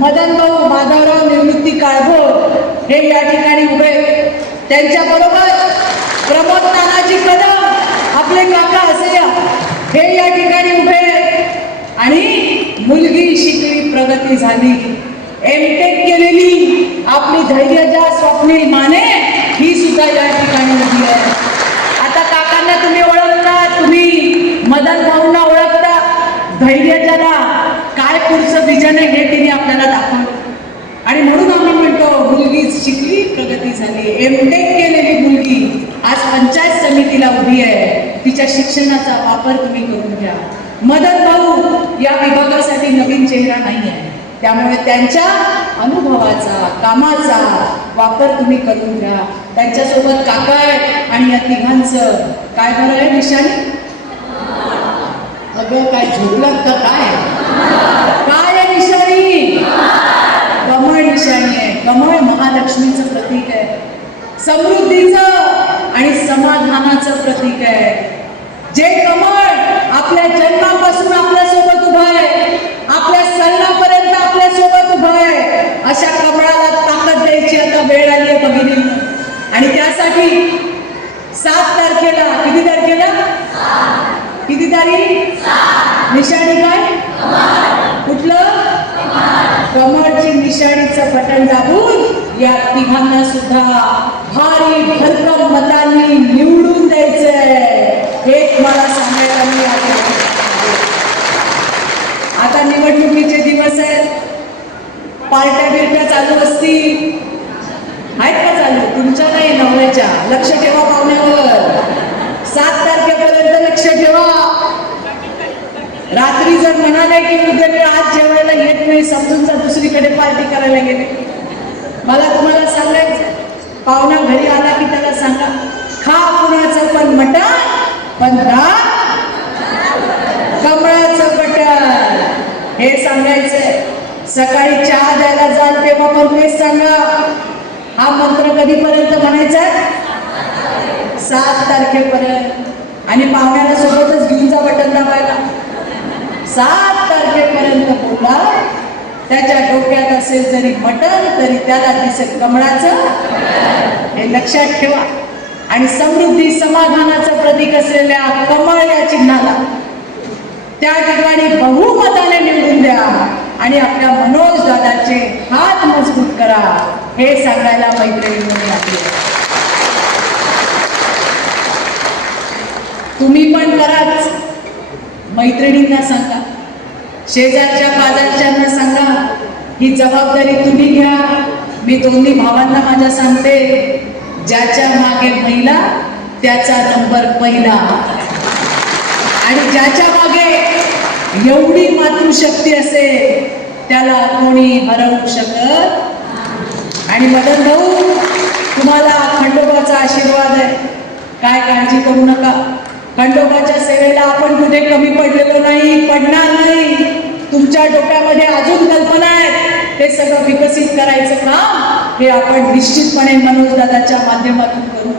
मदन भाऊ माधवराव निवृत्ती काळभोर हे या ठिकाणी उभे. त्यांच्या बरोबर प्रमोद तानाजी कदम आपले काका असल्या हे या ठिकाणी उभे. आणि मुलगी शिकली प्रगती झाली. एम टेक केलेली आपली धैर्यजा स्वप्नील माने ही सुद्धा या ठिकाणी उभी आहे. आता काकांना तुम्ही ओळखता तुम्ही मदन भाऊंना ओळखता धैर्यजाला काय पुढचं विजन आहे हे तिने आपल्याला दाखवलं. आणि म्हणून आम्ही म्हणतो मुलगी शिकली प्रगती झाली. एम टेक केलेली मुलगी आज पंचायत समितीला उभी आहे. तिच्या शिक्षणाचा वापर तुम्ही करून घ्या. मदत भाऊ या विभागासाठी नवीन चेहरा नाही आहे. त्यामुळे त्यांच्या अनुभवाचा कामाचा वापर तुम्ही करून घ्या. त्यांच्यासोबत काका आहे आणि या तिघांचं. काय बरं आहे निशाणी? अगं काय झोपलं तर काय? काय निशाणी कमळ निशाणी आहे. कमळ महालक्ष्मीचं प्रतीक आहे. समृद्धीचं आणि समाधानाचं प्रतीक आहे. जे कमळ आपल्या जन्मापासून आपल्यासोबत उभा आहे आपल्या सणापर्यंत आपल्यासोबत उभा आहे अशा कमळाला ताकद द्यायची आता वेळ आली आहे भगिनी. आणि त्यासाठी सात तारखेला किती तारखेला? किती तारीख? निशा काय कुठलं कमळची निशाणीचं बटन दाबून या तिघांना सुद्धा भारी भरकम मतांनी निवडून द्यायचंय. हे मला सांगायला मी आता निवडणुकीचे दिवस आहेत. पार्ट्या बिरट्या चालू असतील. आहेत का चालू? तुमच्या नाही नवऱ्याच्या. लक्ष ठेवा पाहुण्यावर. सात तारखेपर्यंत लक्ष ठेवा. रात्री जर म्हणाले की उद्या मी आज जेवायला येत नाही समजून जर दुसरीकडे पार्टी करायला गेले. मला तुम्हाला सांगायचं पाहुणा घरी आला की त्याला सांगा खा कुणाचं पण मटण पण कमळाचं बटन हे सांगायचंय. सकाळी चहा द्यायला जाल तेव्हा पण तेच सांगा. हा मंत्र कधीपर्यंत म्हणायचा? सात तारखेपर्यंत. आणि पाहुण्याला सोबतच घेऊन जा बटन दाबायला. सात तारखेपर्यंत बोला त्याच्या डोक्यात असेल जरी मटण तरी त्याला दिसेल कमळाचं. हे लक्षात ठेवा. आणि समृद्धी समाधानाचं प्रतीक असलेल्या कमळ या चिन्हाला त्या ठिकाणी बहुमताने निवडून द्या आणि आपल्या मनोज दादाचे हात मजबूत करा. हे सांगायला मैत्रिणी तुम्ही पण कराच. मैत्रिणींना सांगा. शेजारच्या पाजारच्यांना सांगा. ही जबाबदारी तुम्ही घ्या. मी दोन्ही भावांना माझ्या सांगते. ज्याच्या मागे महिला त्याचा नंबर पहिला. आणि ज्याच्या मागे एवढी मातृशक्ती असेल त्याला कोणी हरवू शकत आणि मदन भाऊ तुम्हाला खंडोबाचा आशीर्वाद आहे. काय काळजी करू नका. खंडोबाच्या सेवेला आपण कुठे कमी पडलेलो नाही पडणार नाही. तुमच्या डोक्यामध्ये अजून कल्पना आहेत. ते सगळं विकसित करायचं काम हे आपण निश्चितपणे मनोज दादाच्या माध्यमातून करू.